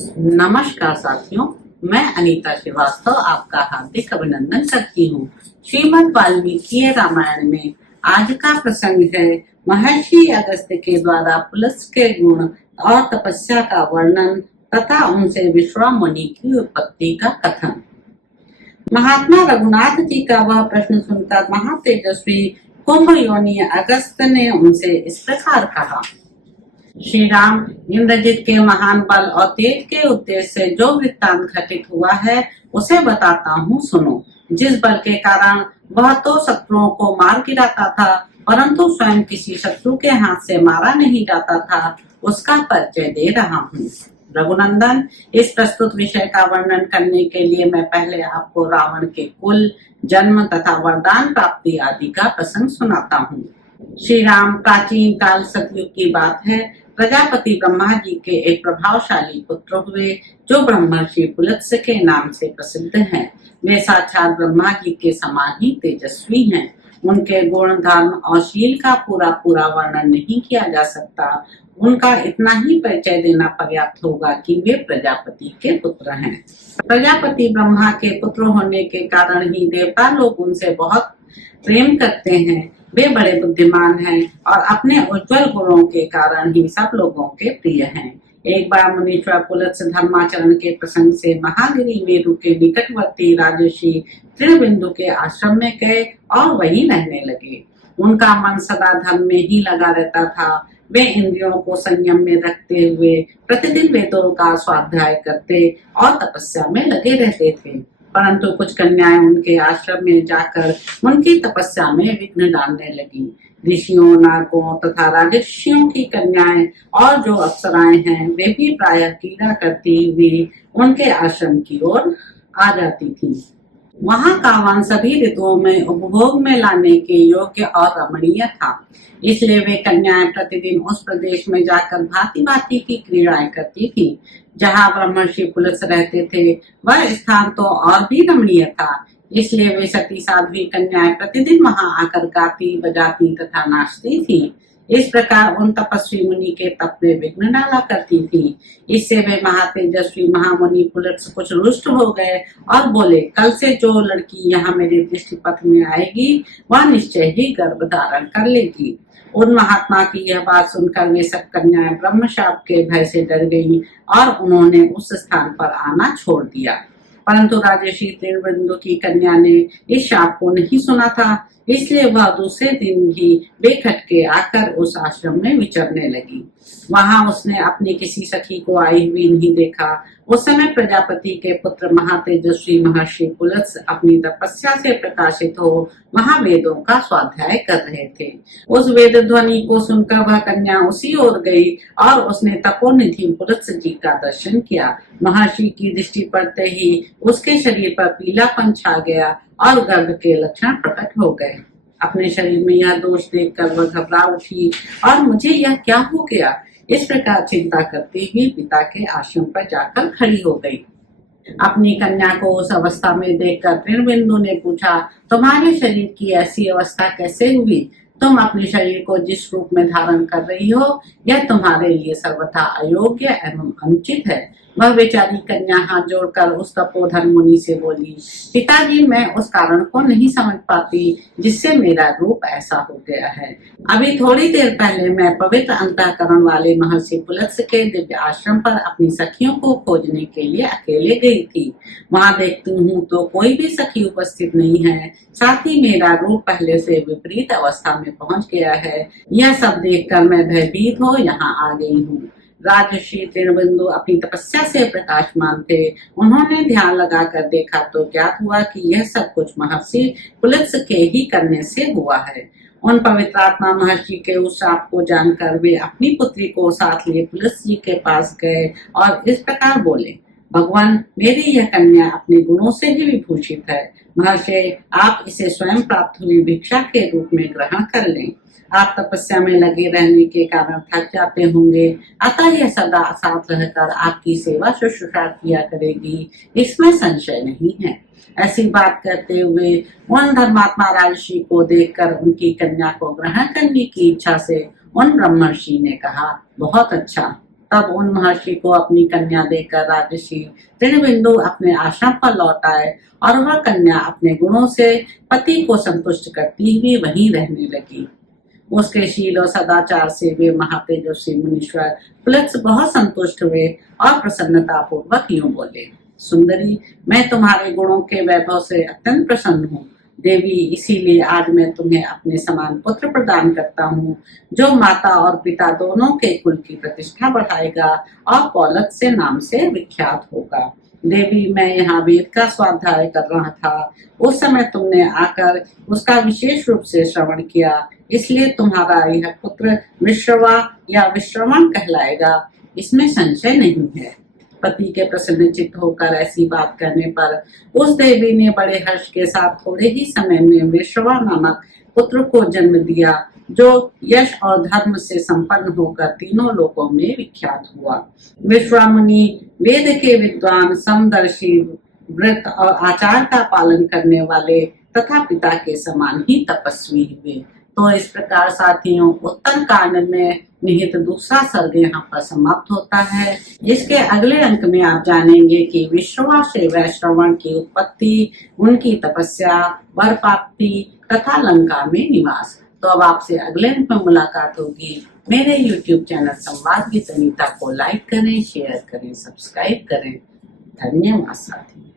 नमस्कार साथियों, मैं अनीता श्रीवास्तव आपका हार्दिक अभिनंदन करती हूँ। श्रीमद् वाल्मीकि रामायण में आज का प्रसंग है महर्षि अगस्त्य के द्वारा पुलत्स के गुण और तपस्या का वर्णन तथा उनसे विश्वा मुनि की उत्पत्ति का कथन। महात्मा रघुनाथ जी का वह प्रश्न सुनकर महातेजस्वी कुंभ योनि अगस्त्य ने उनसे इस प्रकार कहा। श्री राम, इंद्रजित के महान बल और तेज के उद्देश्य से जो वृत्तांत घटित हुआ है उसे बताता हूँ, सुनो। जिस बल के कारण वह तो शत्रुओं को मार गिराता था, परंतु स्वयं किसी शत्रु के हाथ से मारा नहीं जाता था, उसका परिचय दे रहा हूँ। रघुनंदन, इस प्रस्तुत विषय का वर्णन करने के लिए मैं पहले आपको रावण के कुल, जन्म तथा वरदान प्राप्ति आदि का प्रसंग सुनाता हूँ। श्री राम, प्राचीन काल सतयुग की बात है। प्रजापति ब्रह्मा जी के एक प्रभावशाली पुत्र हुए जो ब्रह्मर्षि पुलत्स के नाम से प्रसिद्ध हैं। वे साक्षात ब्रह्मा जी के समान ही तेजस्वी हैं। उनके गुण, धर्म और शील का पूरा पूरा वर्णन नहीं किया जा सकता। उनका इतना ही परिचय देना पर्याप्त होगा कि वे प्रजापति के पुत्र हैं। प्रजापति ब्रह्मा के पुत्र होने के कारण ही देवता लोग उनसे बहुत प्रेम करते हैं। वे बड़े बुद्धिमान हैं और अपने उज्जवल गुणों के कारण ही सब लोगों के प्रिय हैं। एक बार मुनीश्वर पुलत्स धर्माचरण के प्रसंग से महागिरी मेरु के निकटवर्ती राजर्षि तृणबिंदु के आश्रम में गए और वहीं रहने लगे। उनका मन सदा धर्म में ही लगा रहता था। वे इंद्रियों को संयम में रखते हुए प्रतिदिन वेदों का स्वाध्याय करते और तपस्या में लगे रहते थे। परंतु कुछ कन्याएं उनके आश्रम में जाकर उनकी तपस्या में विघ्न डालने लगी। ऋषियों, नागों तथा राजर्षियों की कन्याएं और जो अप्सराएं हैं, वे भी प्रायः क्रीड़ा करती हुई उनके आश्रम की ओर आ जाती थी। वहां का वन सभी ऋतुओं में उपभोग में लाने के योग्य और रमणीय था, इसलिए वे कन्याएं प्रतिदिन उस प्रदेश में जाकर भांति भांति की क्रीड़ाएं करती थी। जहाँ ब्रह्मर्षि पुलत्स रहते थे वह स्थान तो और भी रमणीय था, इसलिए वे सती साध्वी कन्याएं प्रतिदिन वहां आकर गाती, बजाती तथा नाचती थी। इस प्रकार उन तपस्वी मुनि के तप में विघ्न डाला करती थी। इससे वे महातेजस्वी महामुनि पुलत्स कुछ रुष्ट हो गए और बोले, कल से जो लड़की यहाँ मेरे दृष्टिपथ में आएगी वह निश्चय ही गर्भ धारण कर लेगी। उन महात्मा की यह बात सुनकर वे सब कन्याएं ब्रह्मशाप के भय से डर गईं और उन्होंने उस स्थान पर आना छोड़ दिया। परंतु राजर्षि तृणबिंदु की कन्या ने इस शाप को नहीं सुना था, इसलिए वह दूसरे दिन ही बेखट के आकर उस आश्रम में विचरने लगी। वहां उसने अपनी किसी सखी को आई हुई नहीं देखा। उस समय प्रजापति के पुत्र महातेजस्वी महर्षि पुलत्स अपनी तपस्या से प्रकाशित हो महावेदों का स्वाध्याय कर रहे थे। उस वेद ध्वनि को सुनकर वह कन्या उसी ओर गई और उसने तपोनिधि पुलत्स जी का दर्शन किया। महर्षि की दृष्टि पड़ते ही उसके शरीर पर पीलापन छा गया और गर्भ के लक्षण प्रकट हो गए। अपने शरीर में यह दोष देखकर वह घबरा उठी और मुझे यह क्या हो गया, इस प्रकार चिंता करती हुई पिता के आश्रम पर जाकर खड़ी हो गई। अपनी कन्या को उस अवस्था में देखकर तृणबिंदु ने पूछा, तुम्हारे शरीर की ऐसी अवस्था कैसे हुई? तुम अपने शरीर को जिस रूप में धारण कर रही हो यह तुम्हारे लिए सर्वथा अयोग्य एवं अनुचित है। वह बेचारी कन्या हाथ जोड़कर उस तपोधन मुनि से बोली, पिताजी, मैं उस कारण को नहीं समझ पाती जिससे मेरा रूप ऐसा हो गया है। अभी थोड़ी देर पहले मैं पवित्र अंतःकरण वाले महर्षि पुलत्स के दिव्य आश्रम पर अपनी सखियों को खोजने के लिए अकेले गई थी। वहां देखती हूँ तो कोई भी सखी उपस्थित नहीं है। साथ ही मेरा रूप पहले से विपरीत अवस्था में पहुंच गया है। यह सब देखकर मैं भयभीत हो यहाँ आ गई हूँ। राजर्षि तृणबिंदु अपनी तपस्या से प्रकाशमान थे। उन्होंने ध्यान लगाकर देखा तो ज्ञात हुआ कि यह सब कुछ महर्षि पुलत्स के ही करने से हुआ है। उन पवित्रात्मा महर्षि के उस शाप को जानकर वे अपनी पुत्री को साथ लिए पुलत्स जी के पास गए और इस प्रकार बोले, भगवान, मेरी यह कन्या अपने गुणों से ही विभूषित है। महर्षि, आप इसे स्वयं प्राप्त हुई भिक्षा के रूप में ग्रहण कर लें। आप तपस्या में लगे रहने के कारण थक जाते होंगे, अतः यह सदा साथ रहकर आपकी सेवा शुश्रूषा किया करेगी, इसमें संशय नहीं है। ऐसी बात करते हुए उन धर्मात्मा राजर्षि को देखकर उनकी कन्या को ग्रहण करने की इच्छा से उन ब्रह्मर्षि ने कहा, बहुत अच्छा, तब उन महर्षि को अपनी कन्या देकर राजर्षि तृणबिंदु अपने आश्रम पर लौट आए और वह कन्या अपने गुणों से पति को संतुष्ट करती हुई वहीं रहने लगी। उसके शील और सदाचार से वे महातेजस्वी मुनीश्वर पुलत्स बहुत संतुष्ट हुए और प्रसन्नता पूर्वक यूं बोले, सुंदरी, मैं तुम्हारे गुणों के वैभव से अत्यंत प्रसन्न हूँ। देवी, इसीलिए आज मैं तुम्हें अपने समान पुत्र प्रदान करता हूँ, जो माता और पिता दोनों के कुल की प्रतिष्ठा बढ़ाएगा और पौलत से नाम से विख्यात होगा। देवी, मैं यहाँ वेद का स्वाध्याय कर रहा था, उस समय तुमने आकर उसका विशेष रूप से श्रवण किया, इसलिए तुम्हारा यह पुत्र विश्रवा या विश्रवण कहलाएगा, इसमें संशय नहीं है। पति के प्रसन्नचित्त होकर ऐसी बात करने पर उस देवी ने बड़े हर्ष के साथ थोड़े ही समय में विश्रवा नामक पुत्र को जन्म दिया, जो यश और धर्म से संपन्न होकर तीनों लोकों में विख्यात हुआ। विश्वामुनि वेद के विद्वान, समदर्शी, व्रत और आचार का पालन करने वाले तथा पिता के समान ही तपस्वी हुए। तो इस प्रकार साथियों, उत्तर कांड में निहित दूसरा सर्ग यहाँ पर समाप्त होता है। इसके अगले अंक में आप जानेंगे कि विश्रवा से वैश्रवण की उत्पत्ति, उनकी तपस्या, वर प्राप्ति तथा लंका में निवास। तो अब आपसे अगले अंक में मुलाकात होगी। मेरे YouTube चैनल संवाद विद अनीता को लाइक करें, शेयर करें, सब्सक्राइब करें। धन्यवाद साथियों।